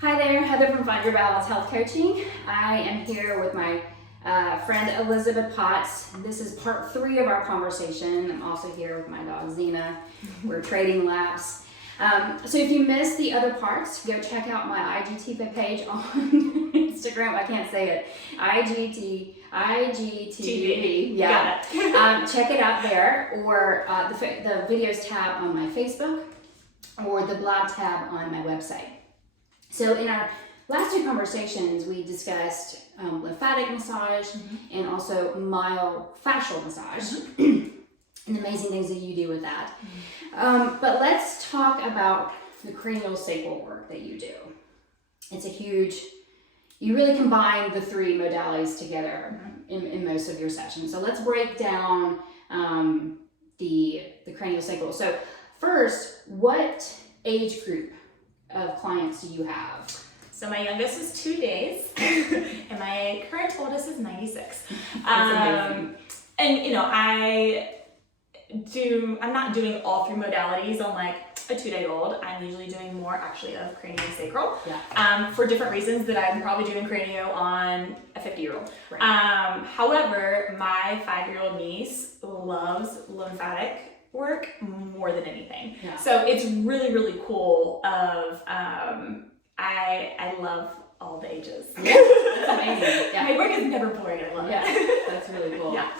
Hi there, Heather from Find Your Balance Health Coaching. I am here with my friend Elizabeth Potts. This is part 3 of our conversation. I'm also here with my dog Xena. We're trading laps. So if you missed the other parts, go check out my IGTV page on Instagram. I can't say it. IGTV. Yeah. Check it out there, or the videos tab on my Facebook, or the blog tab on my website. So in our last 2 conversations, we discussed lymphatic massage and also myofascial massage and the amazing things that you do with that. But let's talk about the cranial sacral work that you do. It's a huge, you really combine the 3 modalities together in most of your sessions. So let's break down the cranial sacral. So first, what age group of clients do you have? So my youngest is 2 days, and my current oldest is 96. Amazing. And you know, I'm not doing all 3 modalities on like a 2-day-old. I'm usually doing more actually of cranial sacral, for different reasons that I'm probably doing cranio on a 50-year-old. Right. However, my 5-year-old niece loves lymphatic work more than anything. Yeah. So it's really, really cool I love all the ages. Yeah, that's amazing. Yeah. My work is never boring. I love it. That's really cool. Yeah.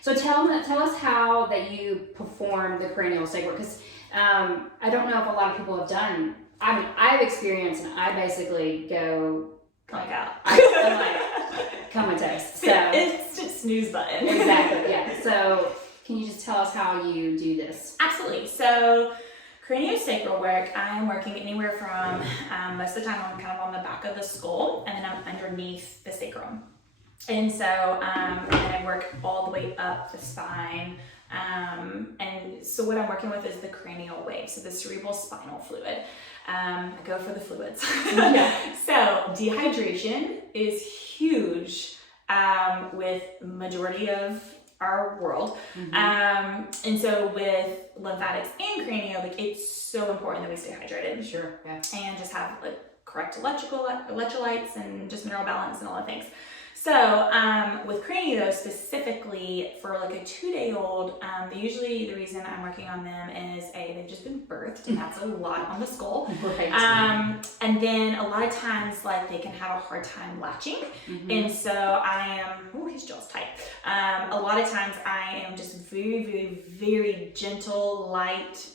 So tell us how that you perform the cranial sacral, because I don't know if a lot of people have done. I mean, I've experienced, and I basically go Like out. I'm like comatose. So It's just snooze button. exactly. Yeah. So can you just tell us how you do this? Absolutely. So craniosacral work, I'm working anywhere from, most of the time I'm kind of on the back of the skull, and then I'm underneath the sacrum. And so, and then I work all the way up the spine. And so what I'm working with is the cranial wave, so the cerebral spinal fluid. I go for the fluids. So dehydration is huge with majority of our world. And so with lymphatics and cranial, like it's so important that we stay hydrated. Sure. Yeah. And just have like correct electrolytes and just mineral balance and all the things. So with cranial specifically for like a 2-day-old, usually the reason I'm working on them is they've just been birthed, and that's a lot on the skull. Right. And then a lot of times like they can have a hard time latching, and so I am, his jaw's tight. A lot of times I am just very, very, very gentle, light.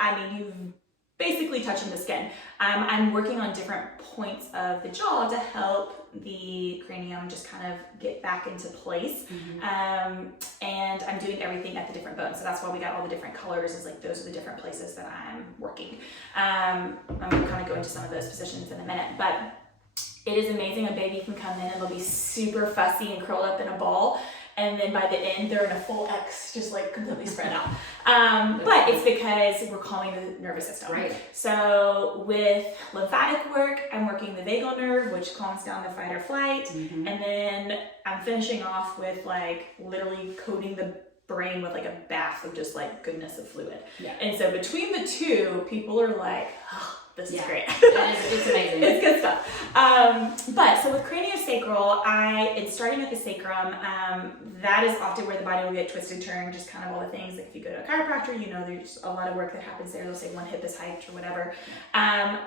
I mean, you basically touching the skin. I'm working on different points of the jaw to help the cranium just kind of get back into place. And I'm doing everything at the different bones. So that's why we got all the different colors, is like those are the different places that I'm working. I'm gonna kind of go into some of those positions in a minute, but it is amazing. A baby can come in and they'll be super fussy and curled up in a ball, and then by the end they're in a full X, just like completely spread out. But it's because we're calming the nervous system. Right. So with lymphatic work, I'm working the vagal nerve, which calms down the fight or flight, and then I'm finishing off with like literally coating the brain with like a bath of just like goodness of fluid. Yeah. And so between the 2, people are like, oh, this is great. It's amazing. It's good stuff. But so with craniosacral, it's starting at the sacrum. That is often where the body will get twisted, turned, just kind of all the things. Like if you go to a chiropractor, you know there's a lot of work that happens there. They'll say one hip is hyped or whatever. I'm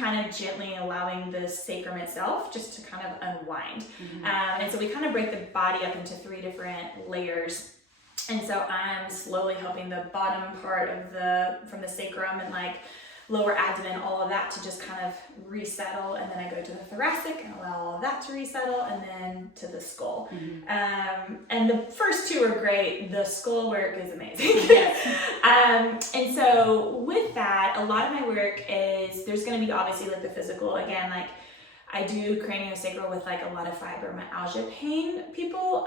kind of gently allowing the sacrum itself just to kind of unwind. And so we kind of break the body up into 3 different layers. And so I'm slowly helping the bottom part of from the sacrum and like lower abdomen, all of that to just kind of resettle, and then I go to the thoracic and allow all of that to resettle, and then to the skull. And the first 2 are great. The skull work is amazing. And so with that, a lot of my work is, there's going to be obviously like the physical, again, like I do craniosacral with like a lot of fibromyalgia pain people,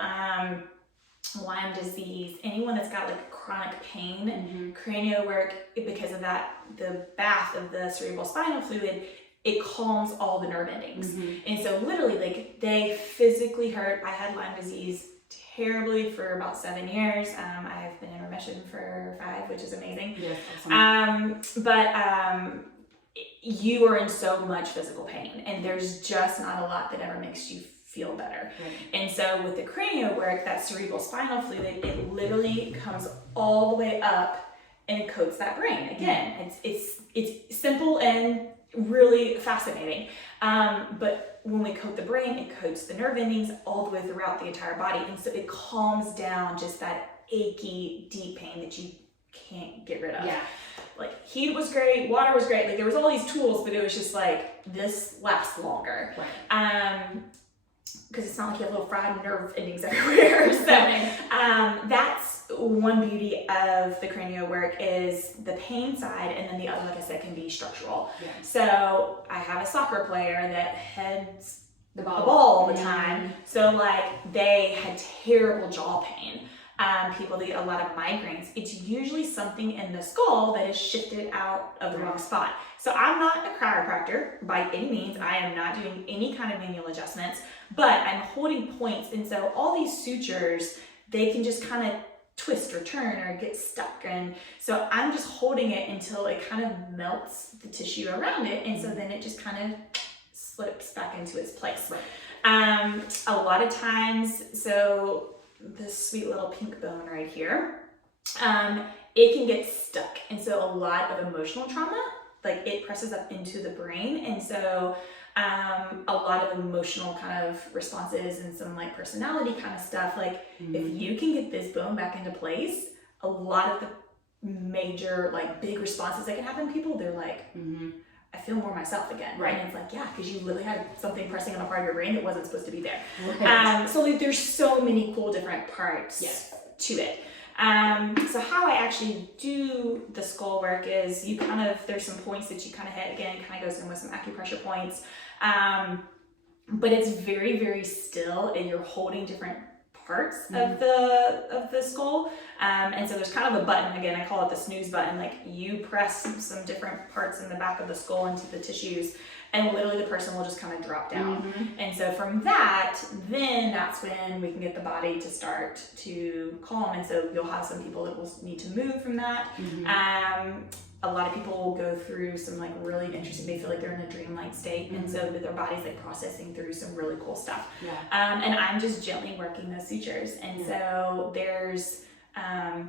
Lyme disease, anyone that's got like chronic pain, cranial work, because of that, the bath of the cerebral spinal fluid, it calms all the nerve endings. And so literally like they physically hurt. I had Lyme disease terribly for about 7 years. I've been in remission for 5, which is amazing. Yes, awesome. you are in so much physical pain, and there's just not a lot that ever makes you feel better. Right. And so with the cranial work, that cerebral spinal fluid, it literally comes all the way up and coats that brain. Again, it's simple and really fascinating. But when we coat the brain, it coats the nerve endings all the way throughout the entire body. And so it calms down just that achy, deep pain that you can't get rid of. Yeah. Like heat was great, water was great. Like there was all these tools, but it was just like, this lasts longer. Right. Because it's not like you have little fried nerve endings everywhere. So that's one beauty of the cranial work is the pain side, and then the other, like I said, can be structural. Yeah. So I have a soccer player that heads The a ball all the time. So like they had terrible jaw pain. People that get a lot of migraines, it's usually something in the skull that is shifted out of the wrong spot. So I'm not a chiropractor by any means. I am not doing any kind of manual adjustments, but I'm holding points. And so all these sutures, they can just kind of twist or turn or get stuck. And so I'm just holding it until it kind of melts the tissue around it. And so then it just kind of slips back into its place. A lot of times, so this sweet little pink bone right here, it can get stuck. And so a lot of emotional trauma, like it presses up into the brain. And so a lot of emotional kind of responses and some like personality kind of stuff, like if you can get this bone back into place, a lot of the major like big responses that can happen to people, they're like, I feel more myself again. Right. And it's like, yeah, because you literally had something pressing on a part of your brain that wasn't supposed to be there. Right. So like there's so many cool different parts to it. So how I actually do the skull work is you kind of, there's some points that you kind of hit, again, kind of goes in with some acupressure points. But it's very, very still, and you're holding different parts of the skull. And so there's kind of a button, again, I call it the snooze button, like you press some different parts in the back of the skull into the tissues, and literally the person will just kind of drop down. And so from that, then that's when we can get the body to start to calm. And so you'll have some people that will need to move from that. A lot of people will go through some like really interesting, they feel like they're in a dreamlike state. And so their body's like processing through some really cool stuff. And I'm just gently working those sutures. And so there's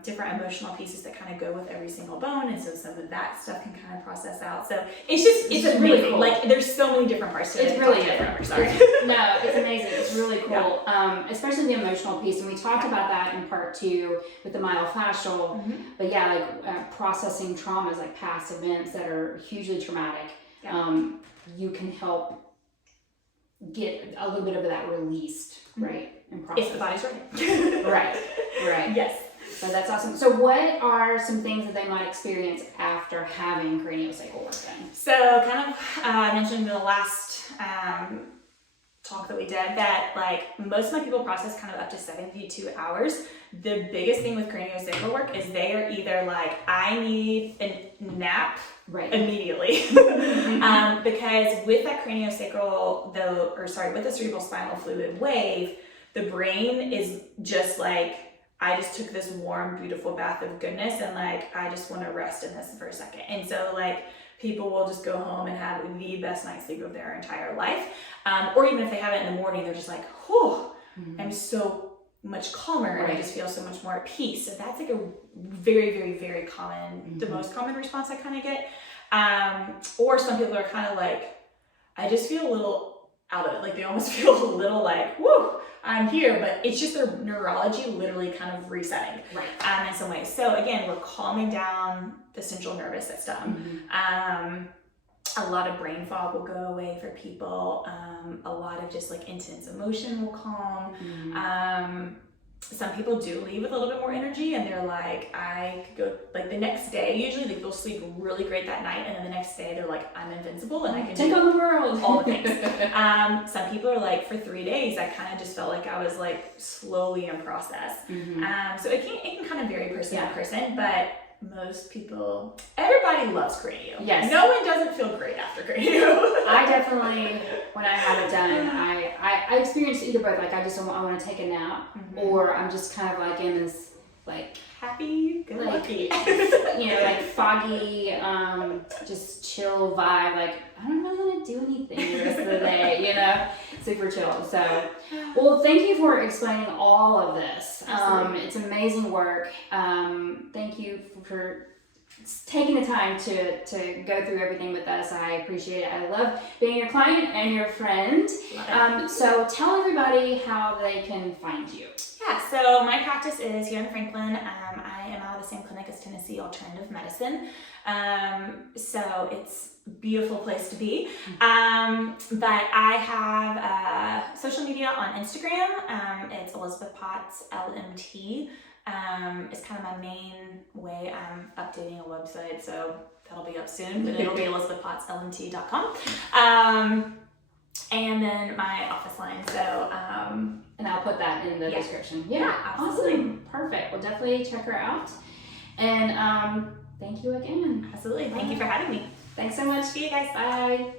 different emotional pieces that kind of go with every single bone, and so some of that stuff can kind of process out. So it's really cool. Like there's so many different parts to it. It's really different. Sorry. No, it's amazing. It's really cool. Especially the emotional piece, and we talked about that in part 2 with the myofascial. But yeah, like processing traumas, like past events that are hugely traumatic. You can help get a little bit of that released, right? And process. If the body's ready. Right. Yes. So that's awesome. So what are some things that they might experience after having cranial cycle work done? So kind of I mentioned in the last talk that we did that like most of my people process kind of up to 72 hours. The biggest thing with cranial cycle work is they are either like, I need a nap immediately. Because with that craniosacral with the cerebral spinal fluid wave, the brain is just like, I just took this warm, beautiful bath of goodness, and like, I just want to rest in this for a second. And so like, people will just go home and have the best night's sleep of their entire life. Or even if they have it in the morning, they're just like, whew, I'm so much calmer and I just feel so much more at peace. So that's like a very, very, very common, the most common response I kind of get. Or some people are kind of like, I just feel a little out of it. Like they almost feel a little like, whoo, I'm here, but it's just their neurology literally kind of resetting in some ways. So again, we're calming down the central nervous system. A lot of brain fog will go away for people. A lot of just like intense emotion will calm. Some people do leave with a little bit more energy, and they're like, I could go, like the next day, usually like, they'll sleep really great that night, and then the next day they're like, I'm invincible and I can take on the world. All the things. Some people are like, for 3 days, I kind of just felt like I was like slowly in process. So it can kind of vary person to person, but most people, everybody loves cranial. Yes. No one doesn't feel great after cranial. I definitely, when I have it done, I experience either both. Like I want to take a nap, or I'm just kind of like in this like happy-go-lucky. Like foggy, just chill vibe. Like, I don't really want to do anything the rest of the day, super chill. So, well, thank you for explaining all of this. It's amazing work. Thank you for taking the time to go through everything with us. I appreciate it. I love being your client and your friend. So tell everybody how they can find you. Yeah, so my practice is here in Franklin. I am out of the same clinic as Tennessee Alternative Medicine. So it's a beautiful place to be. But I have social media on Instagram. It's Elizabeth Potts LMT. It's kind of my main way. I'm updating a website, so that'll be up soon, but it'll be elizabethpottslmt.com. And then my office line, so and I'll put that in the description. Yeah, absolutely. Awesome. Perfect. Well, definitely check her out. And thank you again. Absolutely. Thank you for having me. Thanks so much. See you guys. Bye.